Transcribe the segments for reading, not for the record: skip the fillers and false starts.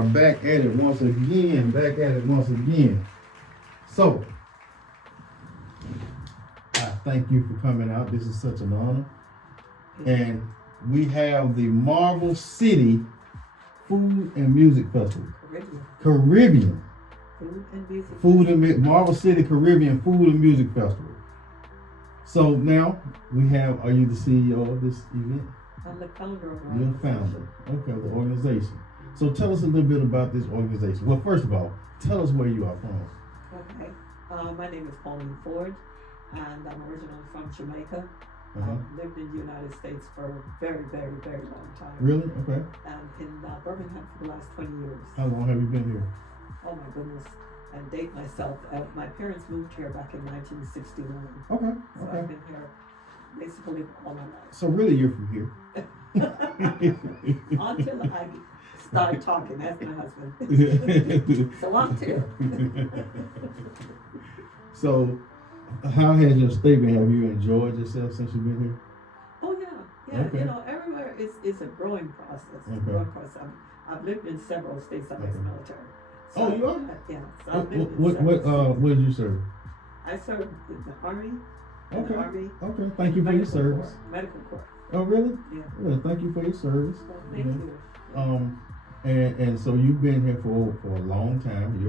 are back at it once again. So, I thank you for coming out. This is such an honor. And we have the Marble City Food and Music Festival. Caribbean. Marble City Caribbean Food and Music Festival. So now we have, are you the CEO of this event? I'm the founder of You're the founder. Okay, the organization. So tell us a little bit about this organization. Well, first of all, tell us where you are from. Okay. My name is Pauline Ford, and I'm originally from Jamaica. Lived in the United States for a very, very, very long time. Really? Okay. And in Birmingham for the last 20 years. How long have you been here? Oh my goodness. I date myself. My parents moved here back in 1961. Okay. So I've been here basically all my life. So really you're from here? Until I start talking, that's my husband. So I'm too. So how has your stay been? Have you enjoyed yourself since you've been here? Oh yeah. Okay. You know, everywhere is a growing process. Okay. Growing process. I've lived in several states of ex-military. So you are? Yeah. So what did you serve? I served in the Army. Okay. The Army. Okay. Thank you for your service. Medical Corps. Oh really? Yeah. Well, thank you for your service. Well, thank you. And so you've been here for a long time.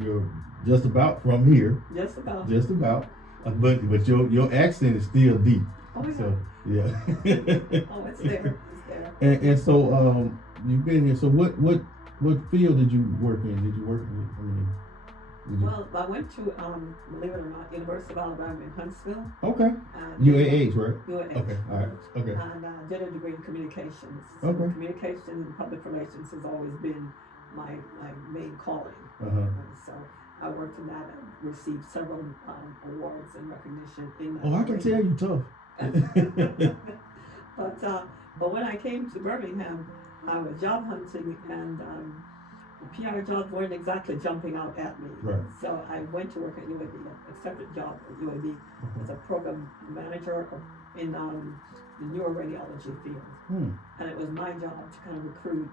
You're just about from here. Just about. But your accent is still deep. Oh yeah. So yeah. Oh, it's there. And so you've been here. So what field did you work in? Did you work in? Well, I went to believe it or not, University of Alabama in Huntsville. Okay. UAH, right? UAH. Okay. All right. Okay. And I did a degree in communications. So okay. Communications and public relations has always been my main calling. So I worked in that and received several awards and recognition in that. Oh, I can tell you tough. But when I came to Birmingham, I was job hunting, and the PR jobs weren't exactly jumping out at me. Right. So I went to work at UAB, accepted a job at UAB as a program manager in the neuroradiology field. And it was my job to kind of recruit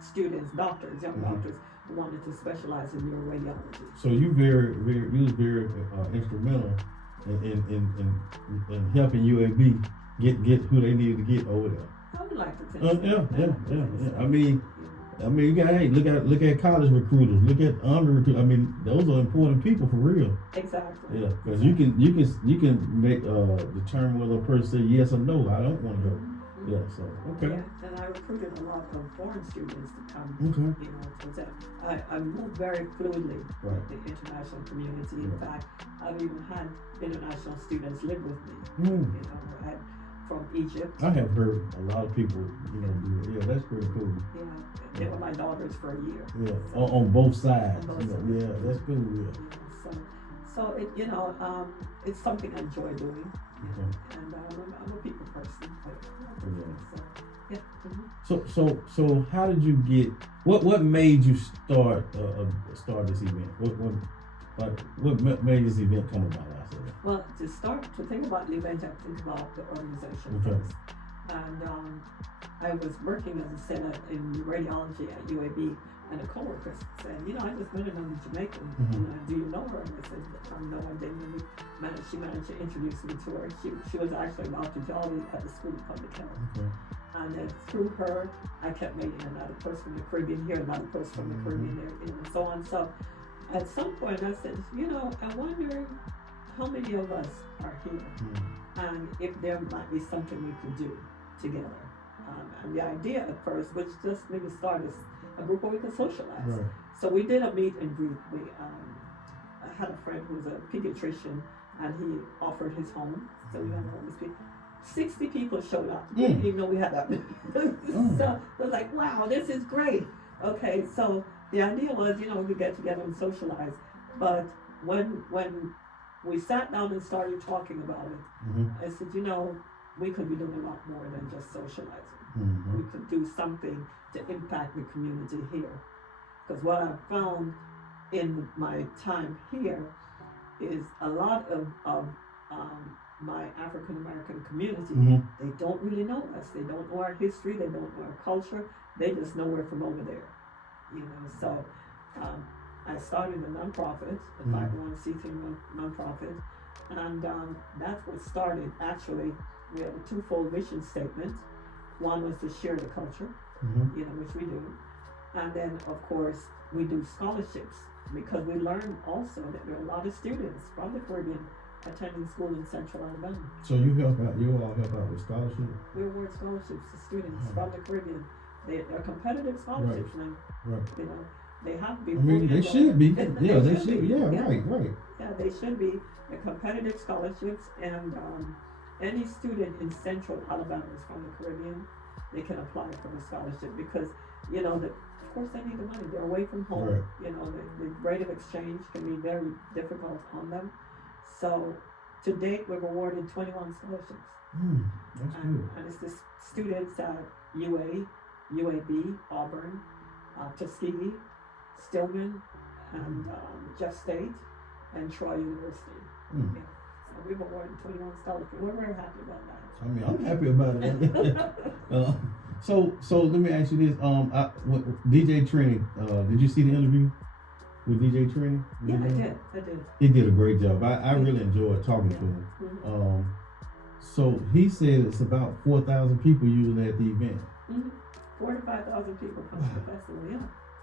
students, doctors, young doctors who wanted to specialize in neuroradiology. So you was very instrumental in helping UAB get who they needed to get over there. I would like to think so. Yeah. I mean, you got look at college recruiters, look at under recruiters. I mean, those are important people for real. Exactly. Yeah, because you can make determine whether a person say yes or no. I don't want to go. Yeah. So okay. Yeah, and I recruited a lot of foreign students to come. Okay. You know, to that. I moved very fluidly right. with the international community. In fact, I've even had international students live with me. You know, from Egypt. I have heard a lot of people, do it. Yeah, that's pretty cool. Yeah, they were my daughters for a year. Yeah, so, on both sides. On both sides. Yeah, that's cool. Yeah. So it, it's something I enjoy doing, and I'm a people person. So how did you get? What made you start this event? What made this event come about? Well, to think about the event, I have to think about the organization first. And I was working, as I said, in radiology at UAB, and a coworker said, I just met another Jamaican. Do you know her? And I said, no, I didn't. She managed to introduce me to her. She was actually about to join at the School of Public Health. And then through her, I kept meeting another person from the Caribbean here, another person from the Caribbean there, and so on. So at some point, I said, I wonder how many of us are here, and if there might be something we could do together. And the idea at first was just maybe start a group where we could socialize. Right. So we did a meet and greet. I had a friend who was a pediatrician, and he offered his home. So we had all these people. 60 people showed up. We didn't even know we had that many. So I was like, wow, this is great. Okay, so the idea was, we get together and socialize. But when we sat down and started talking about it, I said, we could be doing a lot more than just socializing. We could do something to impact the community here. Because what I found in my time here is a lot of my African American community, they don't really know us. They don't know our history. They don't know our culture. They just know we're from over there. you know. So I started a nonprofit, a 501c3 nonprofit, and that's what started. Actually, we have a twofold mission statement. One was to share the culture, you know, which we do, and then of course we do scholarships because we learn also that there are a lot of students from the Caribbean attending school in Central Alabama. So you all help out with scholarships? We award scholarships to students from the Caribbean. They're competitive scholarships now. Right. You know, they have to be. I mean, they should be. Yeah, they should. Yeah, right. Yeah, they should be. They're competitive scholarships, and any student in Central Alabama is from the Caribbean. They can apply for a scholarship because, you know, of course they need the money. They're away from home. Right. You know, the rate of exchange can be very difficult on them. So, to date, we've awarded 21 scholarships. That's good. And it's the students at UA, UAB, Auburn, Tuskegee, Stillman, and Jeff State, and Troy University. Yeah. So we've awarded 21 scholarships. We're very happy about that. I mean, I'm happy about it. So let me ask you this. DJ Trini, did you see the interview with DJ Trini? Yeah, I did. He did a great job. I really enjoyed talking to him. Mm-hmm. So he said it's about 4,000 people usually at the event. 4,000 to 5,000 people come to the festival.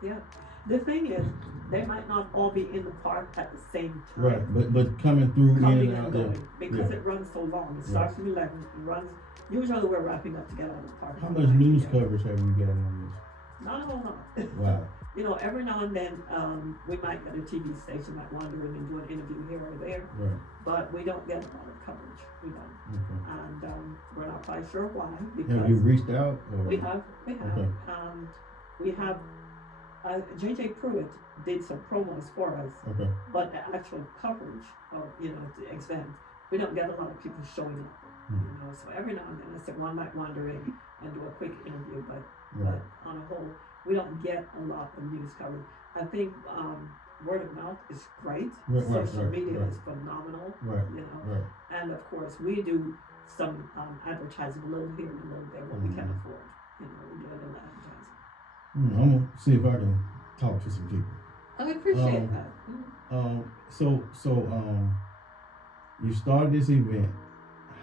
Yeah. The thing is, they might not all be in the park at the same time. Right, but coming through coming in and out going, because it runs so long. It starts from 11 and runs. Usually we're wrapping up to get out of the park. How much news coverage have you gotten on Not a whole lot. this? Wow. You know, every now and then we might get a TV station might wander in and do an interview here or there, Right. but we don't get a lot of coverage. We don't, Okay. and we're not quite sure why. Because Have you reached out? Or? We have. Okay. We have. JJ Pruitt did some promos for us, Okay. but the actual coverage of the event, we don't get a lot of people showing up. You know, so every now and then, I said one might wander in and do a quick interview, but on a whole, we don't get a lot of news coverage. I think word of mouth is great. Social media is phenomenal. Right. You know, and of course we do some advertising a little here and a little there, what we can afford. You know, we do a little advertising. I'm gonna see if I can talk to some people. I appreciate that. So you started this event.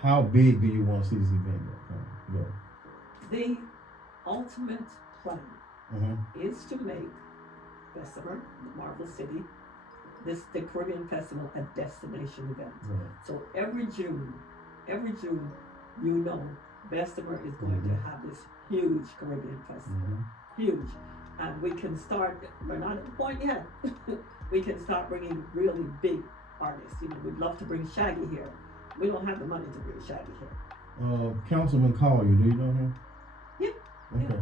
How big do you want to see this event go? The ultimate plan is to make Bessemer, the Marble City, the Caribbean Festival, a destination event. Right. So every June, you know, Bessemer is going to have this huge Caribbean Festival. Huge. And we can start, we're not at the point yet, we can start bringing really big artists. You know, we'd love to bring Shaggy here. We don't have the money to bring Shaggy here. Councilman Collier, do you know him? Yeah. Okay.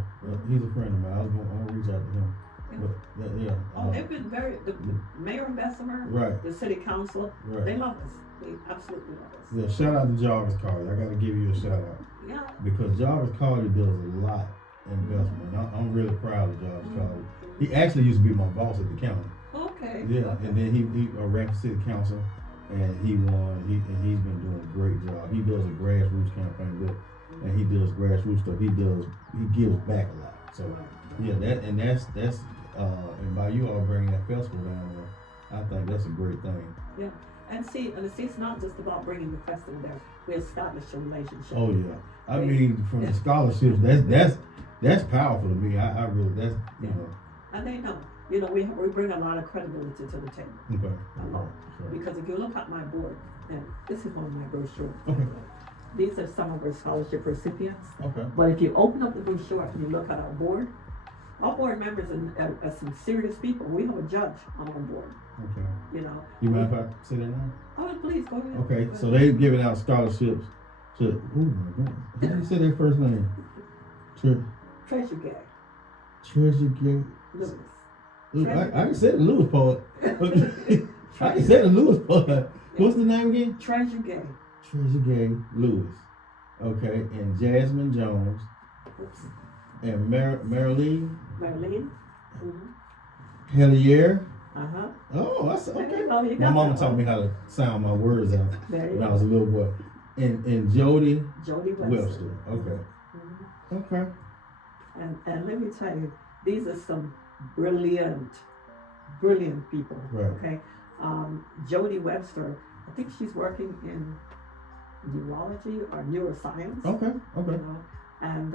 He's a friend of mine. I was gonna reach out to him. But, they've been the mayor of Bessemer, the city council, they love us. They absolutely love us. Yeah, shout out to Jarvis Collier. I gotta give you a shout out. Yeah. Because Jarvis Collier does a lot in Bessemer. And I'm really proud of Jarvis Collier. He actually used to be my boss at the county. Okay. Yeah, and then he ran for city council, and he won. He's been doing a great job. He does a grassroots campaign, and he does grassroots stuff. He gives back a lot. So yeah, that's and by you all bringing that festival down there, I think that's a great thing. Yeah, and see, it's not just about bringing the festival there. We establish a relationship. Oh yeah, I mean from the scholarships, that's powerful to me. I really you know. And they know. You know, we bring a lot of credibility to the table. Okay. A lot. Because if you look at my board, and this is one of my brochures. Okay. These are some of our scholarship recipients. Okay. But if you open up the brochure and you look at our board members are some serious people. We have a judge on our board. Okay. You know. You mind if I say their name? Oh, please go ahead. Okay, so they're giving out scholarships to. Oh my God! How do you say their first name? Treasure Gay. Treasure Gay. Lewis. I can say the Lewis part. I can say the Lewis part. What's the name again? Treasure Gay. Treasure Gay Lewis. Okay, and Jasmine Jones. Oops. And Marilyn. Mm-hmm. Hellier. Uh-huh. Oh, that's okay. You my mama taught me how to sound my words out when I was a little boy. And Jody Webster. Okay. Mm-hmm. Okay. And let me tell you, these are some brilliant people. Right. Okay. Jodie Webster, I think she's working in neurology or neuroscience. Okay. Okay. You know? And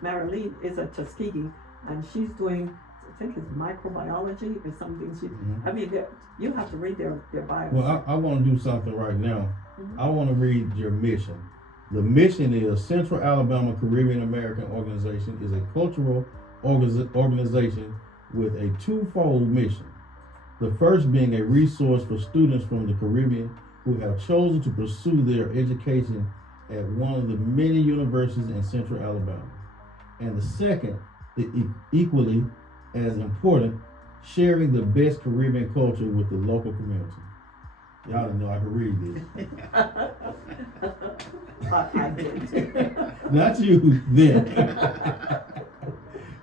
Marilyn is a Tuskegee, and she's doing, I think it's microbiology or something. I mean, you have to read their bios. Well, I want to do something right now. Mhm. I want to read your mission. The mission is Central Alabama Caribbean American Organization is a cultural organization with a twofold mission. The first being a resource for students from the Caribbean who have chosen to pursue their education at one of the many universities in Central Alabama. And the second, equally as important, sharing the best Caribbean culture with the local community. Y'all didn't know I could read this. I did. Not you, then.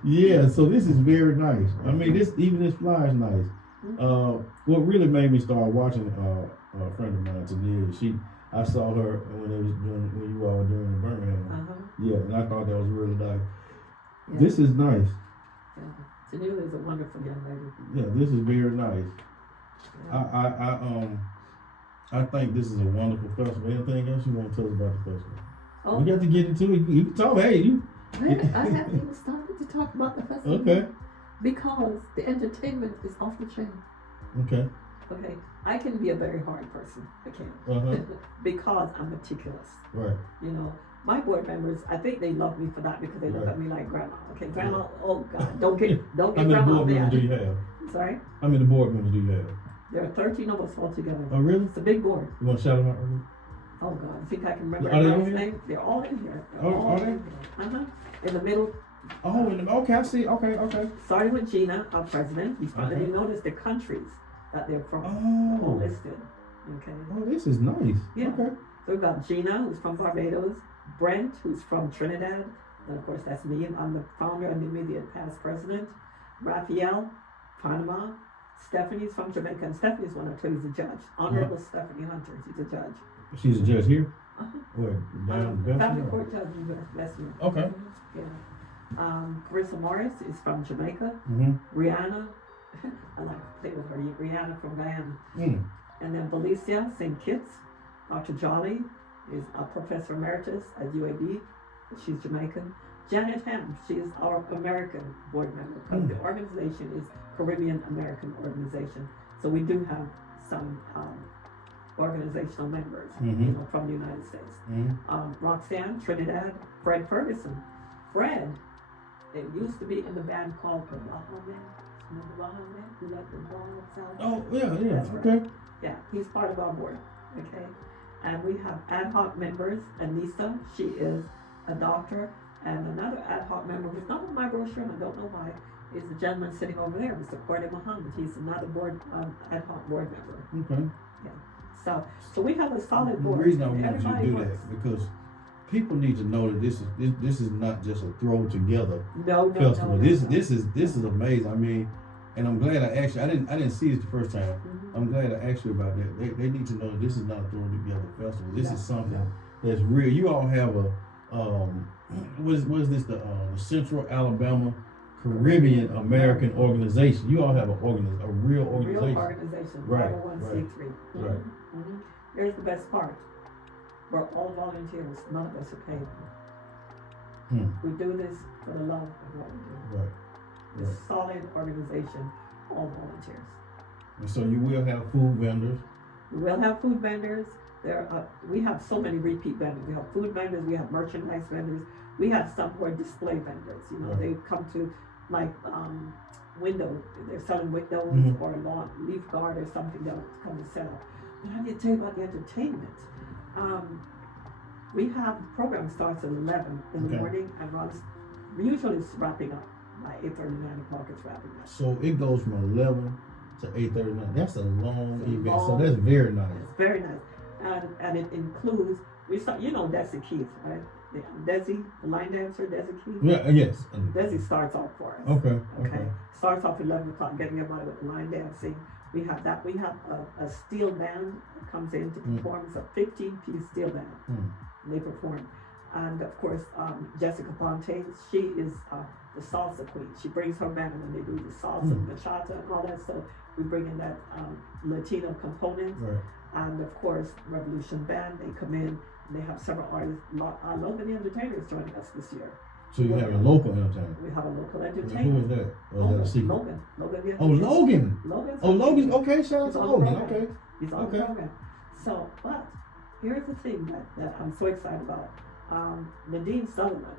Yeah, so this is very nice. I mean, this flyer is nice. What really made me start watching a friend of mine, Tania, I saw her when you all were doing in Birmingham. Yeah, and I thought that was really nice. Yeah. This is nice. Yeah. Tania is a wonderful young lady. Yeah, this is very nice. Yeah. I think this is a wonderful festival. Anything else you want to tell us about the festival? Oh. We got to get into it. You can talk. Hey, you. I haven't even started to talk about the festival. Okay. Because the entertainment is off the chain. Okay. Okay. I can be a very hard person. I can. Because I'm meticulous. Right. You know, my board members, I think they love me for that because they look at me like grandma. Okay, grandma, oh God, don't get How many grandma board members do you have? Sorry? How many board members do you have? There are 13 of us all together. Oh, really? It's a big board. You want to shout them out? Oh God, I think I can remember everybody's name. They're all in here. Are they? In the middle. Oh, okay, I see. Okay. Starting with Gina, our president. You notice the countries that they're from. All listed. Okay. Oh, this is nice. Yeah. Okay. So we've got Gina, who's from Barbados, Brent, who's from Trinidad, and of course that's me. I'm the founder and the immediate past president. Raphael, Panama. Stephanie's from Jamaica, and Stephanie's one I told you is a judge. Honorable Stephanie Hunter, she's a judge. She's a judge here? Where? Family court judge in Western. Okay. Yeah. Carissa Morris is from Jamaica. Rihanna, I like to play with her. Rihanna from Guyana. And then Felicia St. Kitts. Dr. Jolly is a professor emeritus at UAB. She's Jamaican. Janet Ham, she is our American board member because the organization is Caribbean American Organization. So we do have some organizational members, from the United States. Roxanne, Trinidad, Fred Ferguson. Fred, it used to be in the band called the Bahaman. Remember Bahaman? Who let the ball outside? Oh, yeah, That's okay. Right. Yeah, he's part of our board, okay? And we have ad hoc members. Anissa, she is a doctor. And another ad hoc member who's not on my brochure, and I don't know why, is the gentleman sitting over there, Mr. Corday Muhammad. He's another board ad hoc board member. Okay. Yeah. So we have a solid board. The reason I wanted you to do that because people need to know that this is not just a throw together festival. This is amazing. I mean, and I'm glad I asked you. I didn't see this the first time. I'm glad I asked you about that. They need to know that this is not a throw together festival. This is something that's real. You all have a what is this? The Central Alabama Caribbean American Organization. You all have a real organization. Real organization. Right. 501c3. Right. Here's the best part. We're all volunteers. None of us are paid. We do this for the love of what we do. Right. It's a solid organization. All volunteers. And so you will have food vendors. We will have food vendors. We have so many repeat vendors. We have food vendors. We have merchandise vendors. We have some who are display vendors. You know, they come to like window. They're selling windows or lawn leaf guard or something. They'll come to sell. But I need to tell you about the entertainment. We have the program starts at 11 in the morning and runs. Usually it's wrapping up by 8:30, 9 o'clock. It's wrapping up. So it goes from 11 to 8:39. That's a long event. So that's very nice. It's very nice. And it includes, we start, Desi Keith, right? Yeah. Desi, the line dancer, Desi Keith. Yeah, yes. Desi starts off for us. Okay. Starts off at 11 o'clock, getting everybody with line dancing. We have that. We have a steel band that comes in to perform. It's a 15-piece steel band. They perform. And of course, Jessica Ponte, she is the salsa queen. She brings her band and they do the salsa, bachata, and all that. So we bring in that Latino component. Right. And of course, Revolution Band, they come in and they have several artists, local entertainers joining us this year. So you have a local entertainer. We have a local Who entertainer. is that? Or is that a secret? Logan. Logan. Oh, Logan. Logan's Oh, Logan. Okay, shout out to Logan. Okay. He's on the program. So, but here's the thing that I'm so excited about. Nadine Sullivan.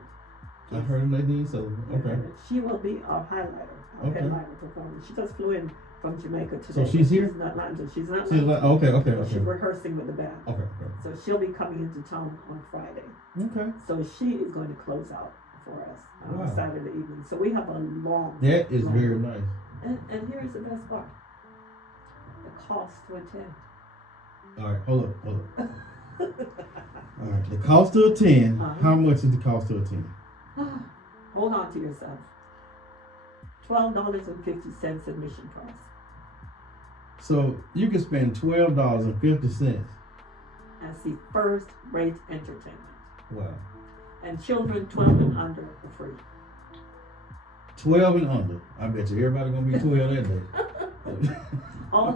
I heard of Nadine Sullivan. Okay. She will be our highlighter, our headliner performer. She just flew in from Jamaica today. So she's here? She's not Atlanta. She's not. Okay. She's rehearsing with the band. Okay. So she'll be coming into town on Friday. Okay. So she is going to close out for us on Saturday evening. So we have a long. That is very nice. And here's the best part. The cost to attend. All right, hold up. All right, the cost to attend. How much is the cost to attend? Hold on to yourself. $12.50 admission price. So you can spend $12.50 and see first-rate entertainment. Wow. And children 12 and under are free. 12 and under. I bet you everybody gonna be 12 that day. all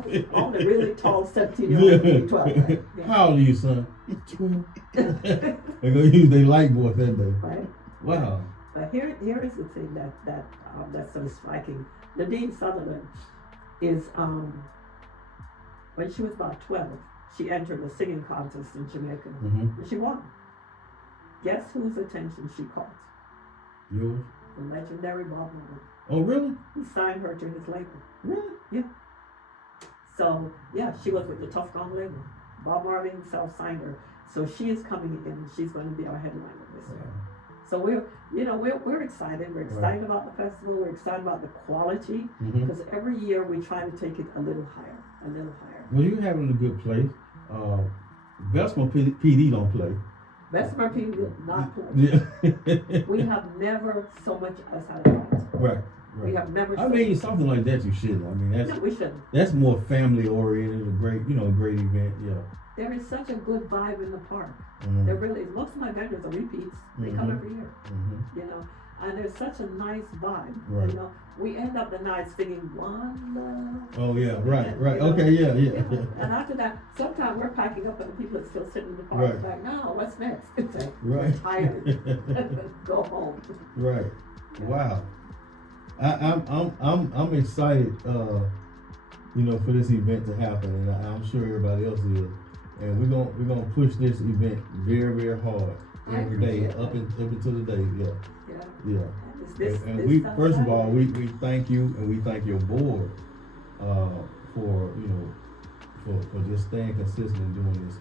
the really tall 17-year-olds will be 12. Right? Yeah. How old are you, son? 12. They're gonna use their light voice that day. Right. Wow. But here is the thing that's so striking. Nadine Sullivan is when she was about 12, she entered a singing contest in Jamaica, and she won. Guess whose attention she caught? Yours? The legendary Bob Marley. Oh, really? He signed her to his label. Really? Yeah. So, yeah, she was with the Tough Gong label. Bob Marley himself signed her. So she is coming in and she's going to be our headliner this year. So we're excited. We're excited about the festival. We're excited about the quality because every year we try to take it a little higher. Well, you're having a good place. Bessemer PD don't play. Bessemer PD did not play. Yeah. We have never so much as had a fight. Right. We have never. Something like that you shouldn't. I mean, we shouldn't. That's more family oriented. A great event. Yeah. There is such a good vibe in the park. There really is. Most of my vendors are repeats. They come every year. And there's such a nice vibe. Right. We end up the night singing One Love. Oh yeah, right. Okay, yeah. And after that, sometimes we're packing up and the people are still sitting in the park. Right. Like, no, what's next? It's like, we're tired. Go home. Right. Yeah. Wow. I'm excited. For this event to happen, and I'm sure everybody else is. And we're gonna push this event very, very hard every day, up until the day. Yeah. And we first of all we thank you and we thank your board for just staying consistent and doing this.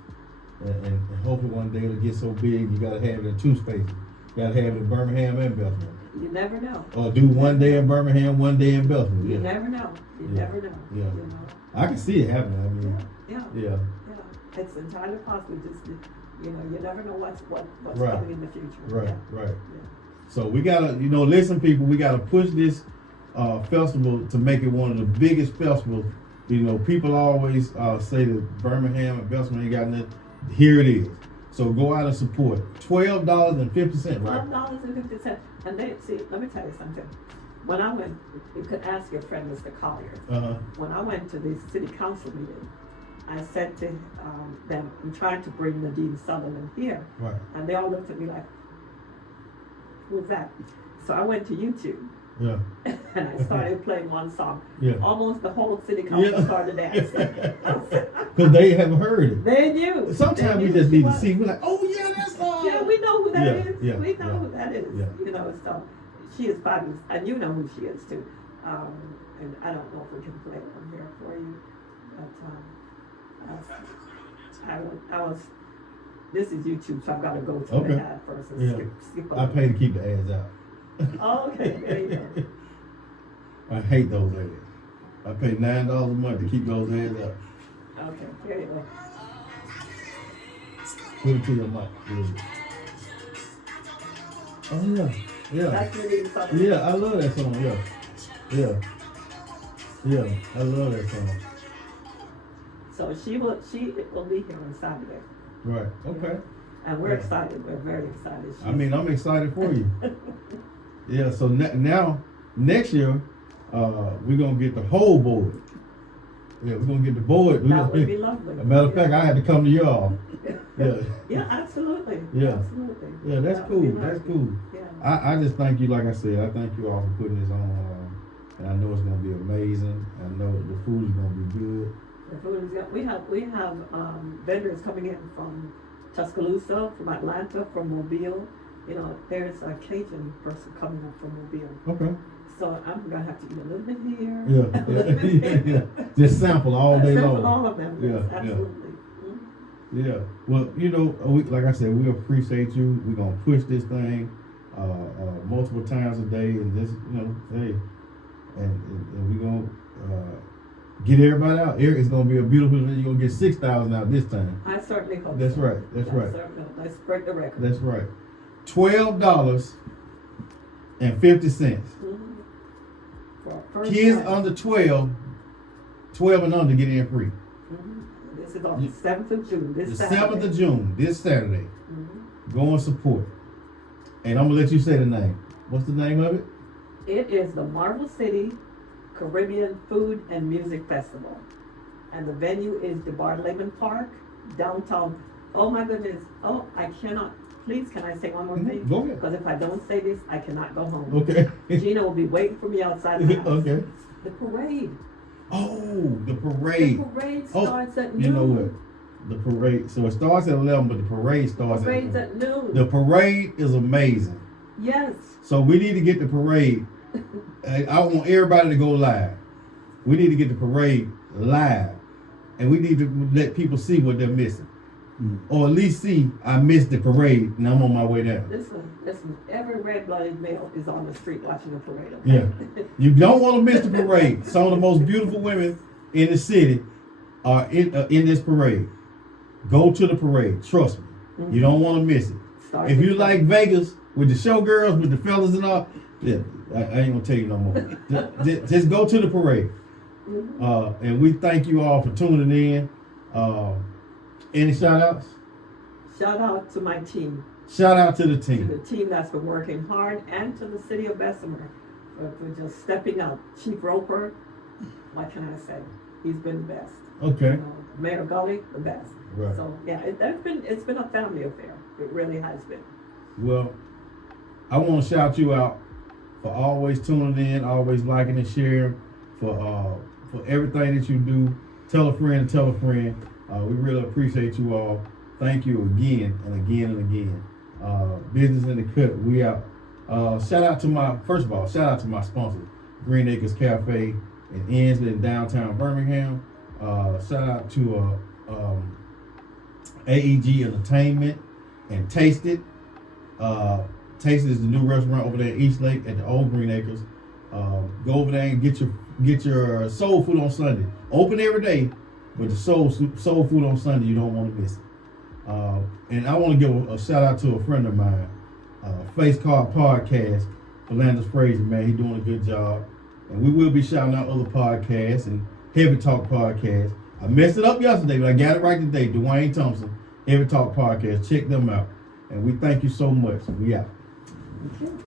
And hopefully one day it'll get so big you gotta have it in 2 spaces. You gotta have it in Birmingham and Bessemer. You never know. Or do one day in Birmingham, one day in Bessemer. You never know. You never know. Yeah. I can see it happening. I mean. Yeah. It's entirely possible. Just you never know what's coming in the future. Right. Yeah. So we gotta, listen, people. We gotta push this festival to make it one of the biggest festivals. People always say that Birmingham and Bessemer ain't got nothing. Here it is. So go out and support. $12.50, right? $12.50. And let me tell you something. When I went, you could ask your friend, Mr. Collier. When I went to the city council meeting, I said to them, I'm trying to bring Nadine Sullivan here. Right. And they all looked at me like, who's that? So I went to YouTube. Yeah. And I started playing one song. Yeah. Almost the whole city council started dancing. Because they haven't heard it. They knew. Sometimes we just need to see. We're like, oh yeah, that's yeah, we know who that is. Yeah. We know who that is. Yeah. So she is fabulous. And you know who she is too. And I don't know if we can play one here for you. But I was this is YouTube, so I've got to go to the ad first and skip over. I pay to keep the ads out. Oh, okay, there you go. I hate those ads. I pay $9 a month to keep those ads out. Okay, here you go. Put it to your mic. Oh yeah. That's Nadine Sullivan. Yeah, I love that song. Yeah, I love that song. So she will be here on Saturday. Right. Okay. And we're excited. We're very excited. I mean, I'm excited for you. Yeah. So now next year, we're gonna get the whole board. Yeah, we're gonna get the board. That would be lovely. As a matter of fact, I had to come to y'all. Yeah. Yeah, absolutely. Yeah. Absolutely. Yeah, that's cool. That's cool. Yeah. I just thank you, like I said, I thank you all for putting this on. And I know it's gonna be amazing. I know the food is gonna be good. The food is good. We have vendors coming in from Tuscaloosa, from Atlanta, from Mobile. You know, there's a Cajun person coming up from Mobile. Okay. So I'm gonna have to eat a little bit here. Yeah. Yeah. Just sample all day long. Sample all of them. Yes, Yeah. absolutely. Yeah. Well, you know, like I said, we appreciate you. We're gonna push this thing multiple times a day, and just, you know, hey, and we're gonna get everybody out. It's gonna be a beautiful. You're gonna get 6,000 out this time. I certainly hope. That's so. right. That's right. Let's break the record. That's right. $12.50. Kids under 12 and under get in free. Mm-hmm. This is on the 7th of June. The 7th of June, this Saturday. Mm-hmm. Go and support. And I'm gonna let you say the name. What's the name of it? It is the Marble City Caribbean Food and Music Festival. And the venue is the Bartleman Park, downtown. Oh my goodness. Oh, I cannot. Please, can I say one more thing? Go ahead. Because if I don't say this, I cannot go home. Okay. Gina will be waiting for me outside the house. Okay. The parade. Oh, the parade. The parade starts at noon. You know what? The parade. So it starts at 11, but the parade starts at noon. The parade is amazing. Yes. So we need to get the parade. I want everybody to go live. We need to get the parade live. And we need to let people see what they're missing. Or at least see, I missed the parade and I'm on my way down. Listen, every red-blooded male is on the street watching the parade. Okay? Yeah. You don't want to miss the parade. Some of the most beautiful women in the city are in this parade. Go to the parade. Trust me. Mm-hmm. You don't want to miss it. If you like Vegas with the showgirls, with the fellas and all, yeah, I ain't going to tell you no more. just go to the parade. Mm-hmm. And we thank you all for tuning in. Any shout outs? Shout out to my team. Shout out to the team. To the team that's been working hard, and to the city of Bessemer for just stepping up. Chief Roper, what can I say? He's been the best. Okay. You know, Mayor Gully, the best. Right. So yeah, it's been a family affair. It really has been. Well, I want to shout you out for always tuning in, always liking and sharing, for everything that you do. Tell a friend, tell a friend. We really appreciate you all. Thank you again and again and again. Business in the cut. We out. Shout out to my sponsors, Green Acres Cafe in Ensley in downtown Birmingham. Shout out to AEG Entertainment and Taste It. Taste It is the new restaurant over there in East Lake at the old Green Acres. Go over there and get your soul food on Sunday. Open every day, but the soul food on Sunday, you don't want to miss it. And I want to give a shout out to a friend of mine, Face Card Podcast, Philanders Fraser, man. He's doing a good job. And we will be shouting out other podcasts and Heavy Talk Podcast. I messed it up yesterday, but I got it right today. Dwayne Thompson, Heavy Talk Podcast. Check them out. And we thank you so much. We out.